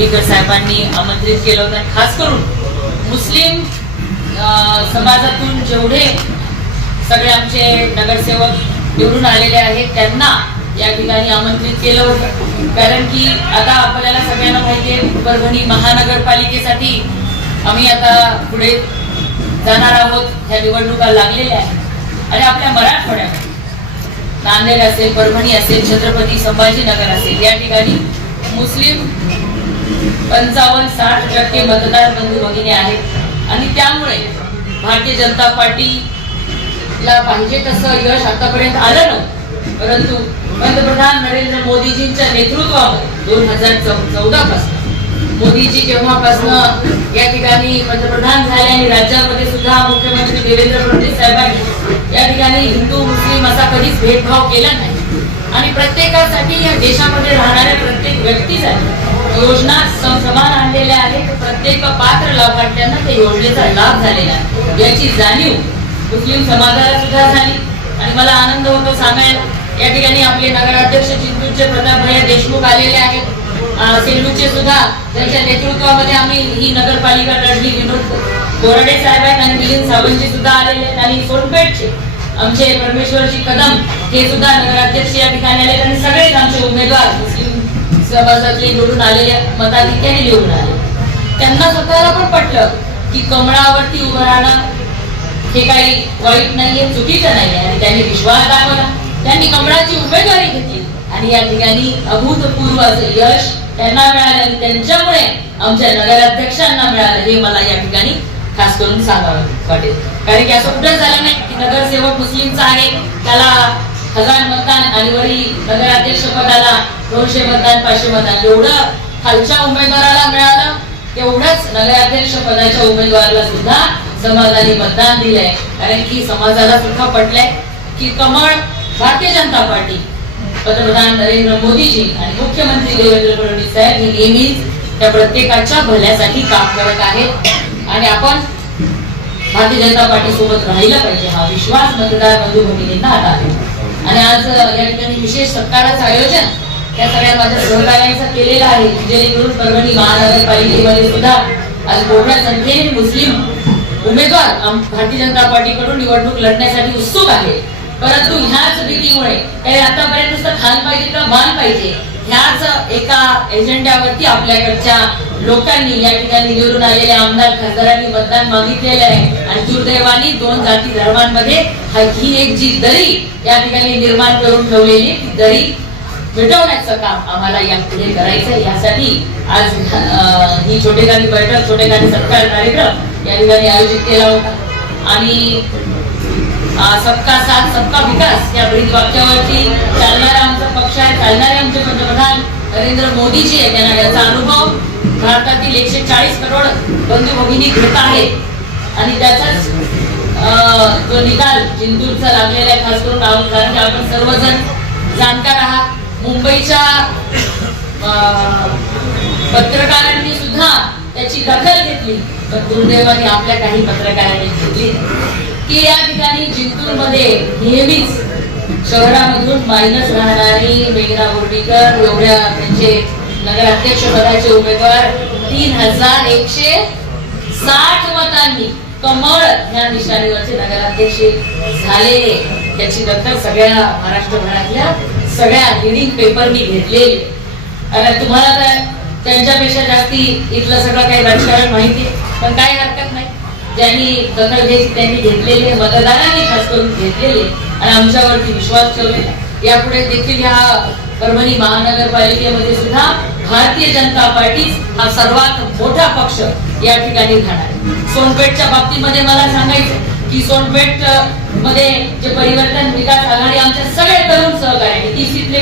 निवडणुकीकर साहेबांनी आमंत्रित केलं होतं. खास करून मुस्लिम समाजातून जेवढे सगळे आमचे नगरसेवक निवडून आलेले आहेत त्यांना या ठिकाणी आमंत्रित केलं होतं. कारण की आता आपल्याला सगळ्यांना माहिती आहे, परभणी महानगरपालिकेसाठी आम्ही आता पुढे जाणार आहोत. ह्या निवडणुका लागलेल्या आहेत आणि आपल्या मराठवाड्यात नांदेड असेल, परभणी असेल, छत्रपती संभाजीनगर असेल, या ठिकाणी मुस्लिम 55-60% मतदार बंधू भगिनी आहेत आणि त्यामुळे भारतीय जनता पार्टीला पाहिजे तसं यश आतापर्यंत आलं नव्हतं. परंतु पंतप्रधान नरेंद्र मोदीजींच्या नेतृत्वामध्ये 2014 पासून मोदीजी जेव्हापासून या ठिकाणी पंतप्रधान झाले आणि राज्यामध्ये सुद्धा मुख्यमंत्री देवेंद्र फडणवीस साहेबांनी या ठिकाणी हिंदू मुस्लिम असा कधीच भेदभाव केला नाही आणि प्रत्येकासाठी या देशामध्ये राहणाऱ्या प्रत्येक व्यक्तीसाठी योजना समान आणलेल्या आहेत. प्रत्येक पात्र लाभार्थ्यांना त्या योजनेचा लाभ झालेला आहे याची जाणीव मुस्लिम समाजाला सुद्धा झाली. आणि मला आनंद होतो सांगायला, या ठिकाणी आपले नगराध्यक्ष जिंतूरचे प्रतापभैया देशमुख आलेले आहेत. सेलूचे सुद्धा त्यांच्या नेतृत्वामध्ये आम्ही ही नगरपालिका लढली. विनोद बोराडे साहेब आहेत आणि मिलिंद सावंतजी सुद्धा आलेले आहेत आणि सोनपेठचे आमचे परमेश्वरजी कदम हे सुद्धा नगराध्यक्ष या ठिकाणी आले आणि सगळेच आमचे उमेदवार मुस्लिम समाजातले निवडून आलेले मताधिक्याने निवडून आले. त्यांना स्वतःला पण पटलं की कमळावरती उभं राहणं हे काही वाईट नाहीये, चुकीचं नाहीये आणि त्यांनी विश्वास दाखवला. त्यांनी कमळाची उमेदवारी घेतली आणि या ठिकाणी अभूतपूर्व असं यश त्यांना मिळालं आणि त्यांच्यामुळे आमच्या नगराध्यक्षांना मिळालं हे मला या ठिकाणी खास करून सांगावं वाटेल. कारण की असं कुठं झालं नाही की नगरसेवक मुस्लिमचा आहे त्याला 1000 मतदान आणि वरी नगराध्यक्ष पदाला 200 मतदान 500 मतदान एवढं खालच्या उमेदवाराला मिळालं. तेवढंच नगराध्यक्ष पदाच्या उमेदवाराला सुद्धा समाजाने मतदान दिलंय. कारण की समाजाला सुद्धा पटलंय की कमळ भारतीय जनता पार्टी, पंतप्रधान नरेंद्र मोदीजी आणि मुख्यमंत्री देवेंद्र फडणवीस साहेब हे नेहमीच त्या प्रत्येकाच्या भल्यासाठी काम करत आहेत आणि आपण भारतीय जनता पार्टी सोबत राहिला पाहिजे हा विश्वास मतदार बंधू भगिनींना आता आहे. आणि आज या ठिकाणी विशेष सत्काराचं आयोजन त्या सगळ्या माझ्या सहकार्यांचं केलेलं आहे जेणेकरून परभणी महानगरपालिकेमध्ये सुद्धा आज मोठ्या संख्येने मुस्लिम उमेदवार भारतीय जनता पार्टीकडून निवडणूक लढण्यासाठी उत्सुक आहे. परंतु ह्याच भीतीमुळे काही आतापर्यंत नुसतं खान पाहिजे का मान पाहिजे ह्याच एका एजेंड्यावरती आपल्याकडच्या लोकांनी या ठिकाणी निवडून आलेल्या आमदार खासदारांनी मतदान मागितलेलं आहे आणि दुर्दैवाने 2 जाती धर्मांमध्ये ही एक जी दरी या ठिकाणी निर्माण करून ठेवलेली दरी मिटवण्याचं काम आम्हाला यापुढे करायचं. यासाठी आज ही छोटेखानी बैठक, छोटेखानी सत्कार कार्यक्रम या ठिकाणी आयोजित केला होता आणि सबका साथ सबका विकास या ब्रीद वाक्यावरती चालणारा आमचा पक्ष आहे, चालणारे आमचे पंतप्रधान नरेंद्र मोदीजी आहेत. त्यांना याचा अनुभव भारतातील 140 करोड बंधू भगिनी घेत आहेत आणि त्याचाच जो निकाल जिंतूरचा लागलेला आहे. खास करून कारण की आपण सर्वजण जाणकार आहात. मुंबईच्या पत्रकारांनी सुद्धा त्याची दखल घेतली पण दुर्दैवाने आपल्या काही पत्रकारांनी घेतली की या ठिकाणी जिंतूरमध्ये नेहमीच शहरामधून मायनस राहणारी मेघना बोर्डीकर एवढ्या त्यांचे नगराध्यक्ष पदाचे उमेदवार 3160 मतांनी कमळ या निशाणीवरचे नगराध्यक्ष झालेले त्याची दखल सगळ्या महाराष्ट्रभरातल्या सगळ्या लिडिंग पेपरनी घेतलेली. आणि तुम्हाला काय त्यांच्यापेक्षा जास्ती इथलं सगळं काही राजकारण माहिती पण काही हरकत नाही. ज्यांनी दखल घ्यायची त्यांनी घेतलेले, मतदारांनी खास करून घेतलेले आणि आमच्यावरती विश्वास ठेवलेला. यापुढे देखील ह्या परभणी महानगरपालिकेमध्ये सुद्धा भारतीय जनता पार्टी हा सर्वात मोठा पक्ष या ठिकाणी राहणार. सोनपेठच्या बाबतीमध्ये मला सांगायचं की सोनपेठ मध्ये जे परिवर्तन विकास आघाडी आमच्या सगळे तरुण सहकारी 30 ते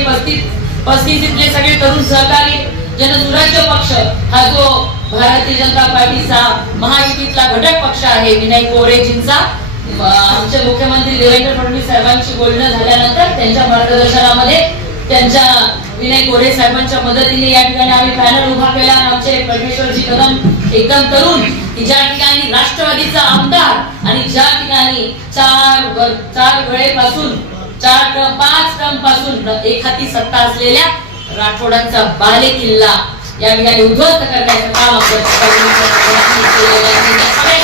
35 सगळे तरुण सहकारी जनसुराज्य पक्ष हा जो भारतीय जनता पार्टीचा महायुतीतला घटक पक्ष आहे, विनय कोरेजींचा आमचे मुख्यमंत्री देवेंद्र फडणवीस साहेबांशी बोलणं झाल्यानंतर त्यांच्या मार्गदर्शनामध्ये त्यांच्या विनय कोरे साहेबांच्या मदतीने या ठिकाणी आम्ही पॅनल उभा केला. आमचे परमेश्वरजी कदम एकदम तरुण की ज्या ठिकाणी राष्ट्रवादीचा आमदार आणि ज्या ठिकाणी 4 वेळेपासून 5 टर्म पासून एक हाती सत्ता असलेल्या राठोडांचा बाले किल्ला या ठिकाणी उद्ध्वस्त करण्याचं काम आपल्या सगळ्या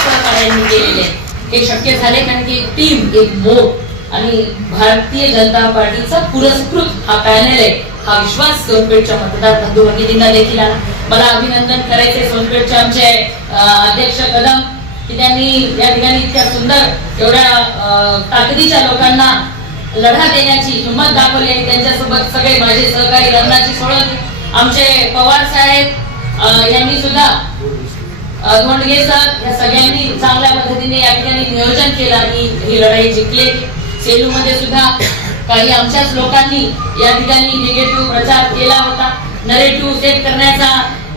सहकार्यांनी केलेले आहे. हे शक्य झाले कारण की एक टीम, एक मोठ आणि भारतीय जनता पार्टीचा पुरस्कृत हा पॅनल आहे. हा विश्वास सोनपेठच्या मतदार बंधू भगिनींना देखील आला. मला अभिनंदन करायचे सोनपेठचे आमचे अध्यक्ष कदम की त्यांनी या ठिकाणी इतक्या सुंदर एवढ्या ताकदीच्या लोकांना लढा देण्याची हिंमत दाखवली आणि त्यांच्यासोबत सगळे माझे सहकारी रमणाजी सोळंकी, आमचे पवार साहेब यांनी सुद्धा, धोंडगे सर, या सगळ्यांनी चांगल्या पद्धतीने या ठिकाणी नियोजन केलं आणि ही लढाई जिंकली. सेलूमध्ये सुद्धा काही आमच्याच लोकांनी या ठिकाणी निगेटिव्ह प्रचार केला होता, नरेटिव्ह सेट करण्याचा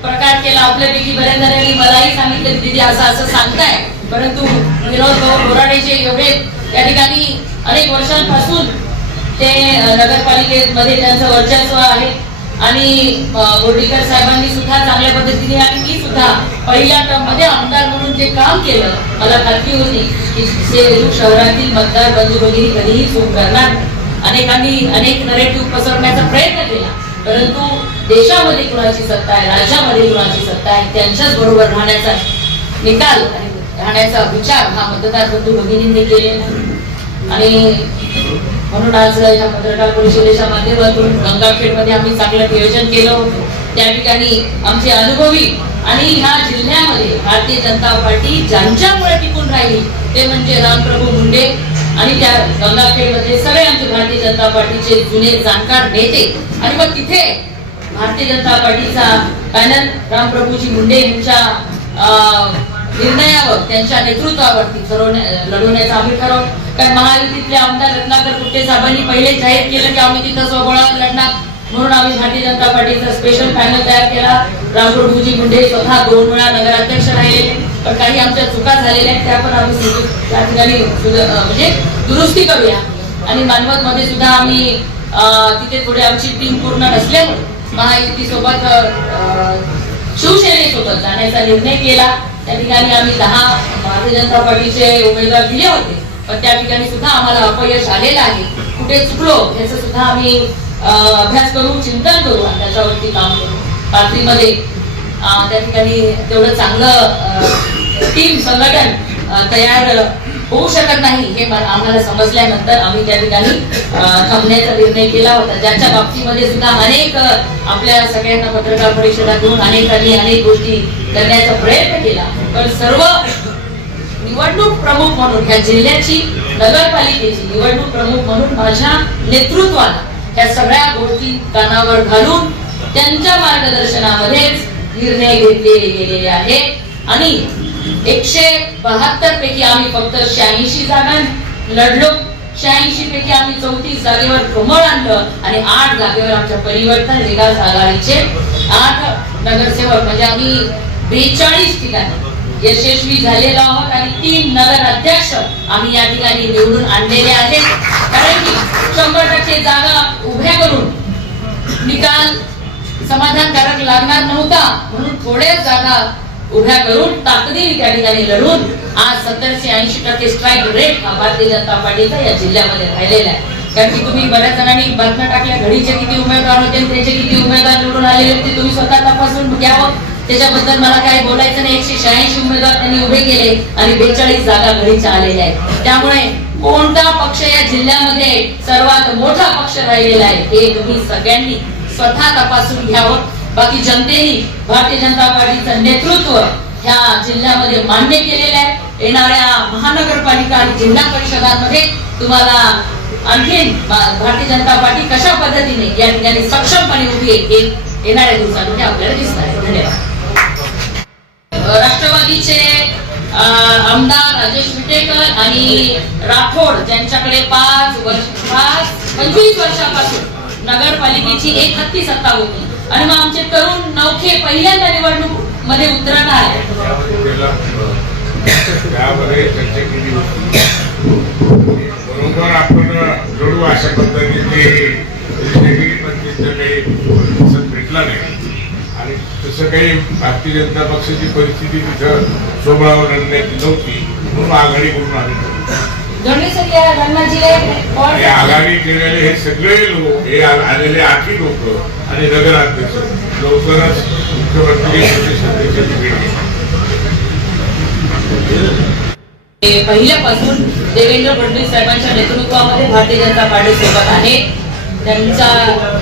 प्रकार केला. आपल्यापैकी बऱ्याच जणांनी मलाही सांगितलं दीदी असं असं सांगताय, परंतु विनोद भाऊ बोराडेचे एवढे या ठिकाणी अनेक वर्षांपासून ते नगरपालिकेमध्ये त्यांचं वर्चस्व आहे आणि बोर्डीकर साहेबांनी सुद्धा चांगल्या पद्धतीने आणि मी सुद्धा पहिल्या टर्म मध्ये आमदार म्हणून जे काम केलं, मला खात्री होती की सेलू शहरातील मतदार बंधू भगिनी कधीही चूक करणार. अनेकांनी अनेक नरेटिव्ह पसरवण्याचा प्रयत्न केला, परंतु देशामध्ये कुणाची सत्ता आहे, राज्यामध्ये कुणाची सत्ता आहे, त्यांच्याच बरोबर राहण्याचा निकाल आणि राहण्याचा विचार हा मतदार बंधू भगिनींनी केलेला आणि म्हणून आज या पत्रकार परिषदेच्या माध्यमातून गंगाखेडमध्ये आम्ही चांगलं नियोजन केलं होतं. त्या ठिकाणी आमचे अनुभवी आणि ह्या जिल्ह्यामध्ये भारतीय जनता पार्टी ज्यांच्यामुळे टिकून राहिली ते म्हणजे रामप्रभू मुंडे आणि त्या गंगाखेडमध्ये सगळे आमचे भारतीय जनता पार्टीचे जुने जाणकार नेते आणि मग तिथे भारतीय जनता पार्टीचा पॅनल रामप्रभूजी मुंडे यांच्या निर्णयावर, त्यांच्या नेतृत्वावरती लढवण्याचं आम्ही ठरवलं. कारण महायुतीतले आमदार रत्नाकर कुट्टे साहेबांनी पहिले जाहीर केलं की आम्ही तिथं स्वबळावर लढणार, म्हणून आम्ही भारतीय जनता पार्टीचा स्पेशल पॅनल तयार केला. रामप्रभूजी मुंडे स्वतः 2 वेळा नगराध्यक्ष राहिलेले, पण काही आमच्या चुका झालेल्या आहेत त्या पण आम्ही त्या ठिकाणी म्हणजे दुरुस्ती करूया. आणि मानवत मध्ये सुद्धा आम्ही तिथे थोडी आमची टीम पूर्ण नसल्यामुळे महायुती सोबत शिवसेनेसोबत जाण्याचा निर्णय केला. त्या ठिकाणी आम्ही 10 भारतीय जनता पार्टीचे उमेदवार दिले होते, पण त्या ठिकाणी सुद्धा आम्हाला अपयश आलेलं आहे. कुठे चुकलो याचं सुद्धा आम्ही अभ्यास करू, चिंतन करू आणि त्याच्यावरती काम करू. पार्टीमध्ये त्या ठिकाणी तेवढं चांगलं टीम संघटन तयार होऊ शकत नाही हे आम्हाला समजल्यानंतर आम्ही त्या ठिकाणी थांबण्याचा निर्णय केला होता. ज्याच्या बाबतीमध्ये सुद्धा अनेक आपल्या सगळ्यांना पत्रकार परिषदा घेऊन अनेकांनी अनेक गोष्टी करण्याचा प्रयत्न केला, पण सर्व निवडणूक प्रमुख म्हणून ह्या जिल्ह्याची, नगरपालिकेची निवडणूक प्रमुख म्हणून माझ्या नेतृत्वाला ह्या सगळ्या गोष्टी कानावर घालून त्यांच्या मार्गदर्शनामध्येच निर्णय घेतले गेलेले आहेत आणि 172 पैकी आम्ही फक्त 86 जागा लढलो. 86 पैकी आम्ही 34 जागेवर कमळ आणलं आणि 8 जागेवर आमच्या परिवर्तन विकास आघाडीचे 8 नगरसेवक म्हणजे आम्ही 42 ठिकाणी यशस्वी झालेलो आहोत आणि 3 नगर अध्यक्ष आम्ही या ठिकाणी निवडून आणलेले आहेत. कारण की 100% जागा उभ्या करून निकाल समाधानकारक लागणार नव्हता, म्हणून थोड्या जागा उभ्या करून ताकदीने त्या ठिकाणी लढून आज 70 ते 80% स्ट्राईक रेट हा भारतीय जनता पार्टीचा या जिल्ह्यामध्ये राहिलेला आहे. कारण की तुम्ही बऱ्याच जणांनी बातम्या टाकल्या घडीचे किती उमेदवार होते आणि त्यांचे किती उमेदवार निवडून आलेले ते तुम्ही स्वतः तपासून घ्यावं. त्याच्याबद्दल मला काही बोलायचं नाही. 186 उमेदवार त्यांनी उभे केले आणि 42 जागा घडीच्या आलेल्या आहेत. त्यामुळे कोणता पक्ष या जिल्ह्यामध्ये सर्वात मोठा पक्ष राहिलेला आहे हे तुम्ही सगळ्यांनी स्वतः तपासून घ्यावं. बाकी जनतेने भारतीय जनता पार्टीचं नेतृत्व ह्या जिल्ह्यामध्ये मान्य केलेलं आहे. येणाऱ्या महानगरपालिका आणि जिल्हा परिषदांमध्ये तुम्हाला आणखीन भारतीय जनता पार्टी कशा पद्धतीने या ठिकाणी सक्षमपणे उभी आहे हे येणाऱ्या दिवसांमध्ये आपल्याला दिसणार आहे. धन्यवाद. राष्ट्रवादीचे आमदार राजेश विटेकर आणि राठोड ज्यांच्याकडे 25 वर्षापासून नगरपालिकेची एक हत्ती सत्ता होती आणि मग आमचे तरुण नौखे पहिल्यांदा निवडणूक मध्ये उतरणार आहे. बरोबर आपण लढू अशा पद्धतीने भेटला नाही आणि तसं काही भारतीय जनता पक्षाची परिस्थिती तिथं सोबळावर लढण्याची नव्हती, म्हणून आघाडी करून आली. आघाडी केलेले हे सगळे लोक, हे आलेले 8 लोक आणि नगराध्यक्ष लवकरच मुख्यमंत्री भेट घेईल. पहिल्यापासून देवेंद्र फडणवीस साहेबांच्या नेतृत्वामध्ये भारतीय जनता पार्टी सोबत आहे. त्यांचा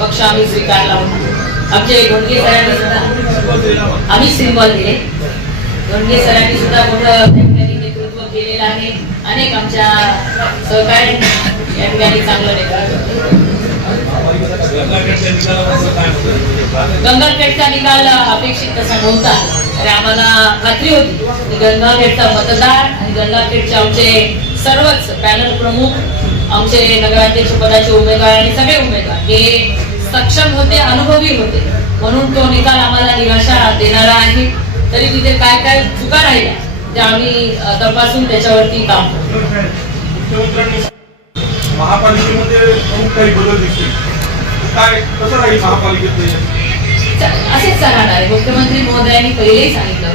पक्ष आम्ही स्वीकारला होता. आमचे धोंडगे सरांनी सुद्धा आम्ही सिंबल दिले. धोंडगे सरांनी सुद्धा मोठं नेतृत्व केलेलं आहे. अनेक आमच्या सहकारी या ठिकाणी चांगलं नेतृत्व. गंगाखेडचा निकाल अपेक्षित तसा नव्हता. तर आम्हाला खात्री होती की गंगाखेडचा मतदार आणि गंगाखेडचे आमचे सर्वच पॅनल प्रमुख, आमचे नगराध्यक्ष पदाचे उमेदवार आणि सगळे उमेदवार हे सक्षम होते, अनुभवी होते. म्हणून तो निकाल आम्हाला निराशा देणारा आहे. तरी तिथे काय काय चुका राहिल्या त्या आम्ही तपासून त्याच्यावरती काम करू. महापालिकेमध्ये प्रमुख काही बदल दिसतील. काय कसं राहील महापालिकेत? असेच राहणार आहे. मुख्यमंत्री महोदयांनी पहिलेही सांगितलं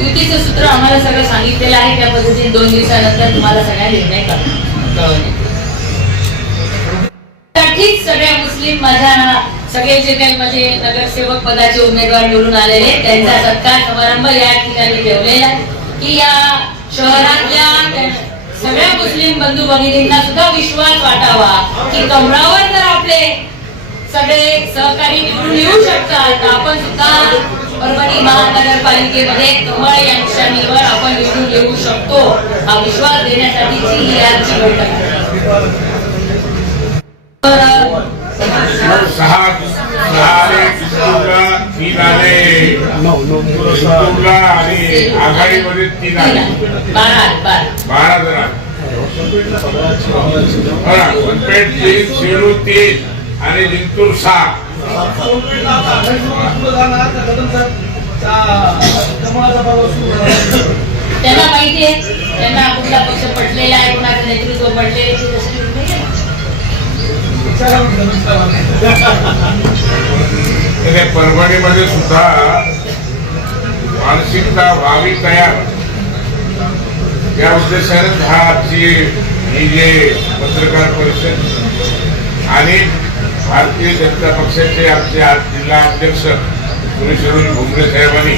युतीचं सूत्र आम्हाला सगळं सांगितलेलं आहे. त्या पद्धतीने 2 दिवसानंतर तुम्हाला सगळ्या निर्णय कळवण्यात. सगळ्या मुस्लिम माझ्या सगळे जे काही माझे नगरसेवक पदाचे उमेदवार निवडून आलेले त्यांचा सत्कार समारंभ या ठिकाणी ठेवलेला की या शहरातल्या सगळ्या मुस्लिम बंधू भगिनींना सुद्धा विश्वास वाटावा की कमळावर जर आपले सगळे सहकारी निवडून येऊ शकतात, आपण सुद्धा परभणी महानगरपालिकेमध्ये कमळ या निशाणीवर आपण निवडून येऊ शकतो. हा विश्वास देण्यासाठीची ही आजची बैठक आहे. आणि आघाडीमध्ये 3 आले. 12 जण. वनपेठ 3, सेलू 3 आणि जिंतूर 6. त्यांना माहिती आहे त्यांना कुठला पक्ष पटलेला आहे, कुणाचं नेतृत्व पटलेले. परभणीमध्ये सुद्धा मानसिकता व्हावी तयार या उद्देशाने आजची ही जे पत्रकार परिषद आणि भारतीय जनता पक्षाचे आमचे जिल्हा अध्यक्ष सुरेश भुमरे साहेबांनी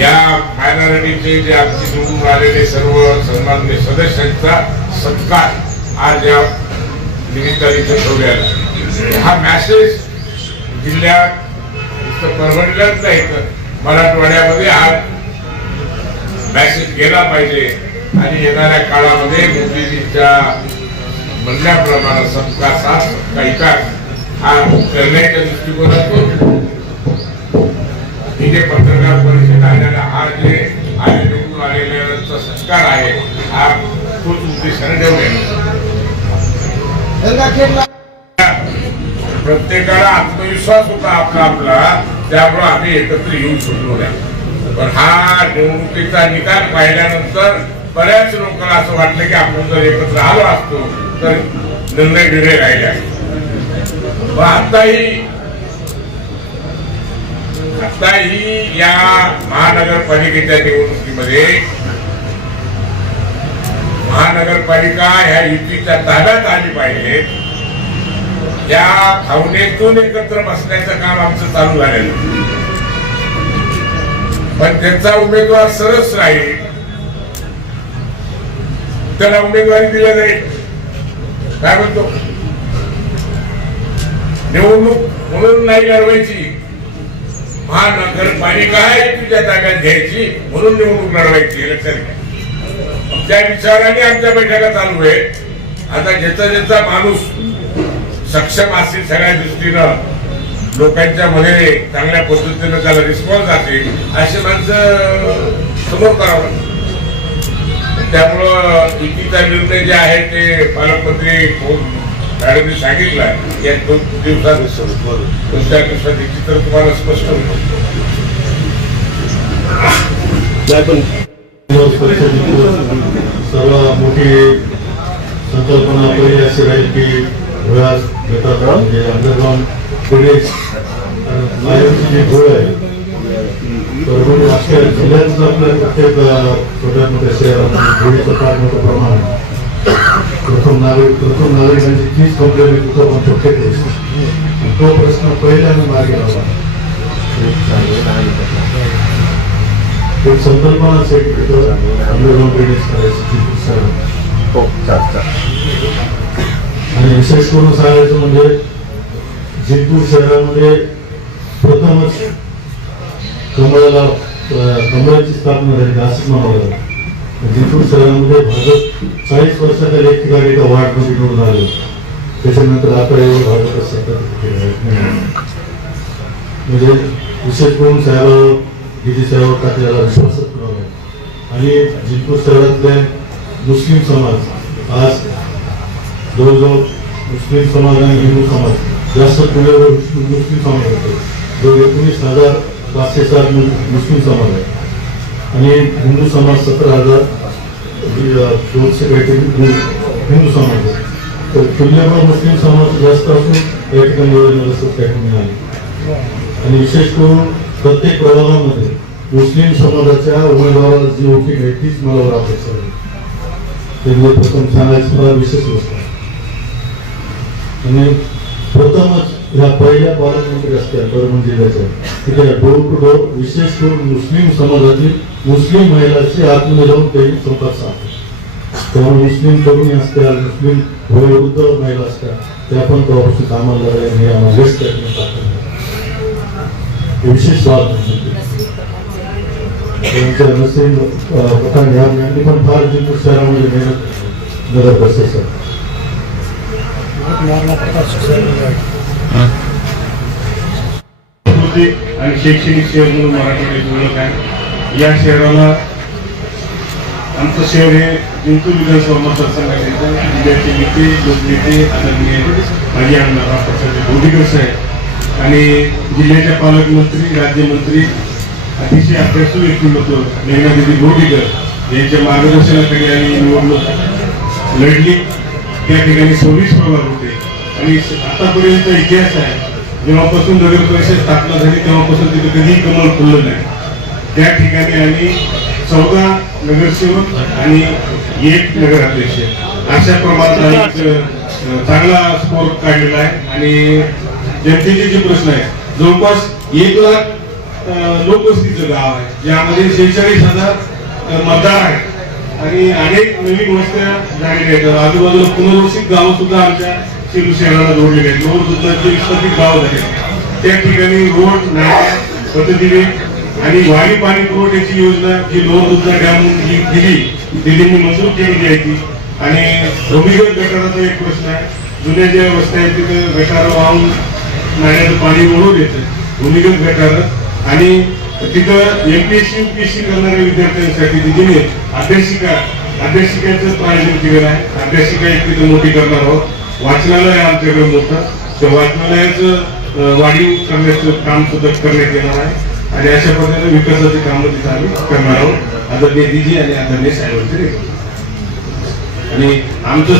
या मायनॉरिटीचे जे आमचे निवडून आलेले सर्व सन्माननीय सदस्यांचा सत्कार आज या निमित्ताने ठेवलेला. हा मॅसेज जिल्ह्यात परभणीलाच नाही तर मराठवाड्यामध्ये हा मॅसेज गेला पाहिजे आणि येणाऱ्या काळामध्ये मोदीजींच्या म्हणण्याप्रमाणे सबका साथ सबका विकास हा करण्याच्या दृष्टिकोनातून ही जे पत्रकार परिषद आलेला हा जे निवडून आलेल्यांचा संस्कार आहे हा तोच उद्देशाने ठेवलेला. प्रत्येकाला आत्मविश्वास होता आपला त्यामुळे आम्ही एकत्र येऊ शकलो नाही. पण हा निवडणुकीचा निकाल पाहिल्यानंतर बऱ्याच लोकांना असं वाटलं की आपण जर एकत्र आलो असतो तर निर्णय वेगळे राहिले असते. आताही या महानगरपालिकेच्या निवडणुकीमध्ये महानगरपालिका ह्या युतीच्या ताब्यात आली पाहिजे या भावनेतून एकत्र बसण्याचं काम आमचं चालू झालेलं. पण त्यांचा उमेदवार सरस राहील त्याला उमेदवारी दिली जाईल. काय म्हणतो निवडणूक म्हणून नाही लढवायची, महानगरपालिका आहे तुझ्या ताब्यात घ्यायची म्हणून निवडणूक लढवायची. लक्षात घ्या. त्या विचाराने आमच्या बैठका चालू आहे. आता ज्याचा माणूस सक्षम असेल सगळ्या दृष्टीनं लोकांच्या मध्ये चांगल्या पद्धतीनं त्याला रिस्पॉन्स असेल असे माणसं समोर करावं. त्यामुळं युतीचा निर्णय जे आहे ते पालकमंत्री मॅडमनी सांगितला या 2 दिवसात 2-4 दिवसात चित्र तुम्हाला स्पष्ट होईल. सर्व मोठी संकल्पना पहिली अशी राहील की म्हणजे अंडरग्राउंड ड्रेनेज जे घोळ आहे परभणी अशा जिल्ह्याचं आपल्या प्रत्येक छोट्या मोठ्या शहरात घोळीचं फार मोठं प्रमाण आहे. प्रथम नागरिकांची 30 कंप्लेंट कुठं पण तो प्रश्न पहिल्याने मार्गी लावला. एक संकल्पना सेट अंडरग्राउंड ड्रेनेज करायची. आणि विशेष करून सांगायचं म्हणजे जिंतूर शहरामध्ये प्रथमच कमळाची स्थापना झाली असं म्हणावं लागलं. जिंतूर शहरामध्ये भाजप 40 वर्षाखाली एक ठिकाणी एका वार्डमध्ये निवडून आले. त्याच्यानंतर आता एवढं भाजप सतत म्हणजे विशेष करून साहेब गिरी साहेब टाकलेला विश्वासच करावा. आणि जिंतूर शहरातले मुस्लिम समाज आज जवळजवळ मुस्लिम समाज आणि हिंदू समाज जास्त पुण्यावर मुस्लिम समाज होते. जो 19,507 मुस्लिम समाज आहे आणि हिंदू समाज 17,200 काहीतरी हिंदू समाज आहे. तर तुलनेवर मुस्लिम समाज जास्त असून या ठिकाणी कमी आले. आणि विशेष करून प्रत्येक प्रभागामध्ये मुस्लिम समाजाच्या उमेदवाराला जी वोटिंग आहे तीच मला अपेक्षा आहे. ते म्हणजे प्रथम सांगायचं मला विशेष गोष्ट आहे. आणि प्रथमच ह्या पहिल्या पालकमंत्री असत्या परभणी जिल्ह्याच्या तिथे डोर टू डोर विशेष करून मुस्लिम समाजातील मुस्लिम महिलांची आतमध्ये जाऊन त्यांनी संपर्क साधला. तेव्हा मुस्लिम तरुणी असत्या मुस्लिम वयोवृद्ध महिला असत्या त्या पण तेव्हापासून कामाला लागल्या. आम्हाला व्यस्त विशेष बाब त्यांच्या नसीम पठाण यांनी पण फार जिंतूर शहरामध्ये मेहनत करत असते. सर आणि शैक्षणिक शहर म्हणून मराठवाड्याची ओळख आहे. या शहराला आमचं शहर हे जिंतूर विधानसभा मतदारसंघाचे जिल्ह्याचे नेते लोकनेते आदरणीय माजी आमदार रावसाहेब बोर्डीकर साहेब आणि जिल्ह्याच्या पालकमंत्री राज्यमंत्री अतिशय अभ्यासू व्यक्तिमत्व नैनादेवी बोर्डीकर यांच्या मार्गदर्शनाखाली आम्ही निवडणूक लढली. त्या ठिकाणी 26 प्रभाग होते आणि आतापर्यंत इतिहास आहे जेव्हापासून नगर परिषद स्थापना झाली तेव्हापासून तिथे कधीही कमळ फुललं नाही. त्या ठिकाणी आम्ही 14 नगरसेवक आणि 1 नगराध्यक्ष अशा प्रमाणात चांगला स्कोर काढलेला आहे. आणि जनतेचे जे प्रश्न आहेत जवळपास 1 लाख लोकवस्तीचं गाव आहे ज्यामध्ये 46,000 मतदार आहेत आणि अनेक नवीन वस्त्या झालेल्या आहेत. आजूबाजूला पुनर्वसित गावं सुद्धा आमच्या सेलू शहराला जोडलेले आहेत. लोकसुद्धाचे विस्तारित गाव झाले त्या ठिकाणी रोड नाल्या पद्धतीने आणि वारी पाणी पुरवठ्याची योजना जी लोहरदुद्धा डॅम दिल्लीने मंजूर केलेली आहे ती. आणि भूमिगत गटाराचा एक प्रश्न आहे. जुन्या ज्या वस्त्या आहेत तिथं गटार वाहून नाल्याचं पाणी ओढून येतं भूमिगत गटार. आणि तिथं एमपीएससी यूपीएससी करणाऱ्या विद्यार्थ्यांसाठी तिथे अभ्यासिकाचं प्रायोजन केलेलं आहे. अभ्यासिका एक तिथं मोठी करणार आहोत. वाचनालय आहे आमच्याकडे मोठं. त्या वाचनालयाचं वाढीव करण्याचं काम सुद्धा करण्यात येणार आहे. आणि अशा पद्धतीने विकासाचे काम तिथे आम्ही करणार आहोत आदरणीय दिदी आणि आदरणीय साहेबांचे. आणि आमचं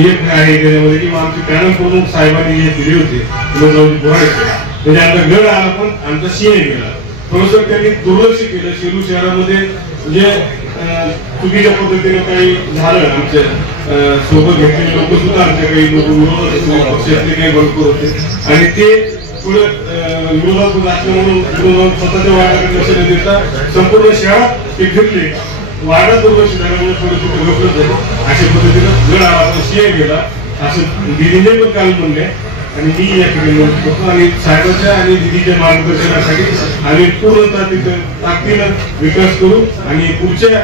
एक आहे त्याच्यामध्ये किंवा आमचे पॅनल प्रमुख साहेबांनी जे दिले होते म्हणजे आमचा गड आला पण आमचा सिंह गेला. थोडंसं त्यांनी दुर्लक्ष केलं. सेलू शहरामध्ये म्हणजे चुकीच्या पद्धतीने काही झालं आमच्या सोबत घेतलेले लोक सुद्धा आमच्या काही लोक पक्षातले काही भरपूर होते आणि ते पुढे विरोधात असल्यामुळे स्वतःच्या वार्डाकडे लक्ष न देता संपूर्ण शहरात ते फिरले. वार्डात दुर्लक्ष झाल्यामुळे थोडं गफलत झाली. अशा पद्धतीनं गड आला पण सिंह गेला असं दिदीने पण काल म्हणले. आणि मी या ठिकाणी होतो आणि साहेबांच्या आणि दिदीच्या मार्गदर्शनासाठी आम्ही पूर्णतः तिथं ताकदीनं विकास करू. आणि पुढच्या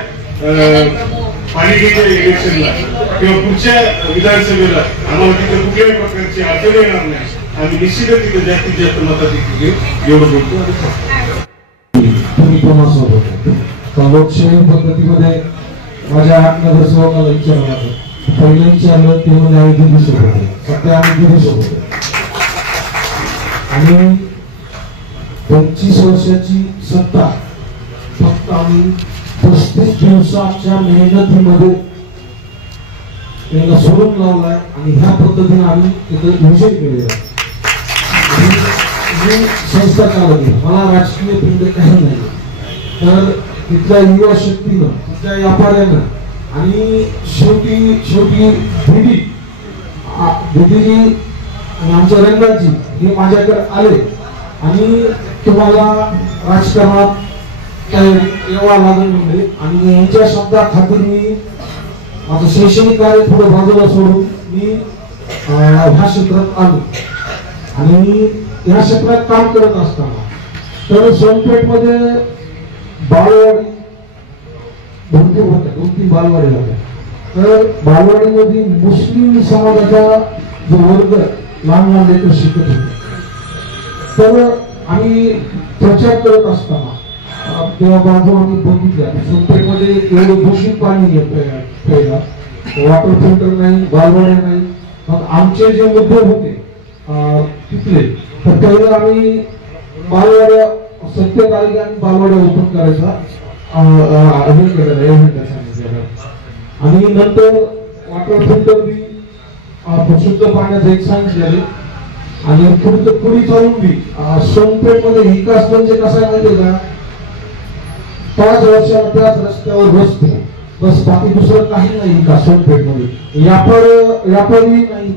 पालिकेच्या इलेक्शनला किंवा पुढच्या विधानसभेला आम्हाला तिथे कुठल्याही प्रकारची अडचण येणार नाही. आम्ही निश्चितच तिथे जास्तीत जास्त मताधिक्य घेऊ एवढं बोलतो. लोकशाही पद्धतीमध्ये माझ्या 8 नगरसेवकाला विचारलं पहिलं विचारलं ते म्हणजे आम्ही दिल्ली सोबत होते. सध्या आम्ही दिल्ली सोबत होतो आणि 25 वर्षाची सत्ता फक्त आम्ही 35 दिवसाच्या मेहनतीमध्ये त्यांना सोडून लावलाय. आणि ह्या पद्धतीने आम्ही तिथं विजय केलेला. मी संस्था चालवली मला राजकीय पिंड काही नाही. तर तिथल्या युवा शक्तीनं तिथल्या व्यापाऱ्यानं आणि शेवटी दिदीजी आणि आमच्या रंगाजी हे माझ्याकडे आले आणि तुम्हाला राजकारणात काही यावा लागेल म्हणजे आणि यांच्या शब्दाखातीर मी माझं शैक्षणिक कार्य थोडं बाजूला सोडून मी ह्या क्षेत्रात आलो आणि या क्षेत्रात काम करत असताना तर सोनपेठमध्ये बालवाडी भरपूर होत्या, 2-3 बालवाडी होत्या. तर बालवाडीमध्ये मुस्लिम समाजाचा जो वर्ग लहान लहान लेकर शिकत होते तर आम्ही प्रचार करत असताना त्या बाजू आम्ही बघितल्या सोनपेठमध्ये एवढं दूषित पाणी येत प्यायला, वॉटर फिल्टर नाही, बालवाड्या नाही. मग आमचे जे मुद्दे होते तिथले तर पहिलं आम्ही बालवाड्या 7 तारखेला बालवाड्या ओपन करायचा हे केलेलं सांगितलेलं आणि नंतर वॉटर फिल्टर बी शुद्ध पाण्याचं एक सांगितलेले आणि पुढे चालून बी सोनपेठमध्ये विकास म्हणजे कसा माहितीये का 5 वर्षाला त्याच रस्त्यावर रस्ते बस, बाकी दुसरं काही नाही का सोनपेठमध्ये. व्यापारी नाही,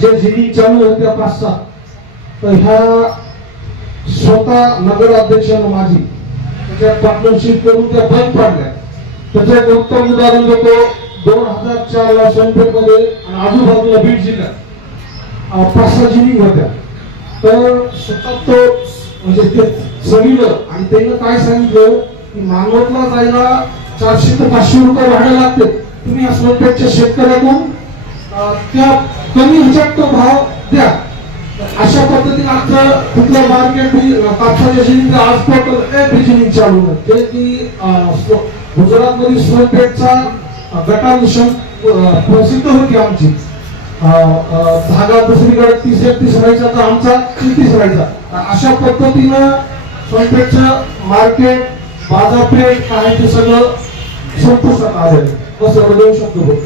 जे जिनिंग चालू आहे त्या 5-7 तर ह्या स्वतः नगराध्यक्षानं माझी त्याच्या पार्टनरशिप करून त्या बंद पाडल्या. त्याचं एक उत्तम उदाहरण देतो. 2004 ला सोनपेठमध्ये आणि आजूबाजूला बीड जिल्ह्यात 5-6 जिनिंग होत्या. तर सतत तो म्हणजे ते चढलं आणि त्यानं काय सांगितलं की मानवतला जायला 400 ते 500 रुपये भाडे लागते, तुम्ही या सोनपेठच्या शेतकऱ्याकडून त्या कमी ह्याच्यात तो भाव द्या. अशा पद्धतीने आजचं कुठलं मार्केट कापसाच्या जिनिंग आज टोटल एक जिनिंग चालू आहे जे की गुजरातमध्ये सोनपेठचा गटानुषण प्रसिद्ध होती आमची. धागा दुसरीकडे 30-31 राहायचा तर आमचा 33 राहायचा. अशा पद्धतीनं सोनपेठचं मार्केट बाजारपेठ काय ते सगळं संपुष्टात आलेलं. बस एवढं देऊ शकतो.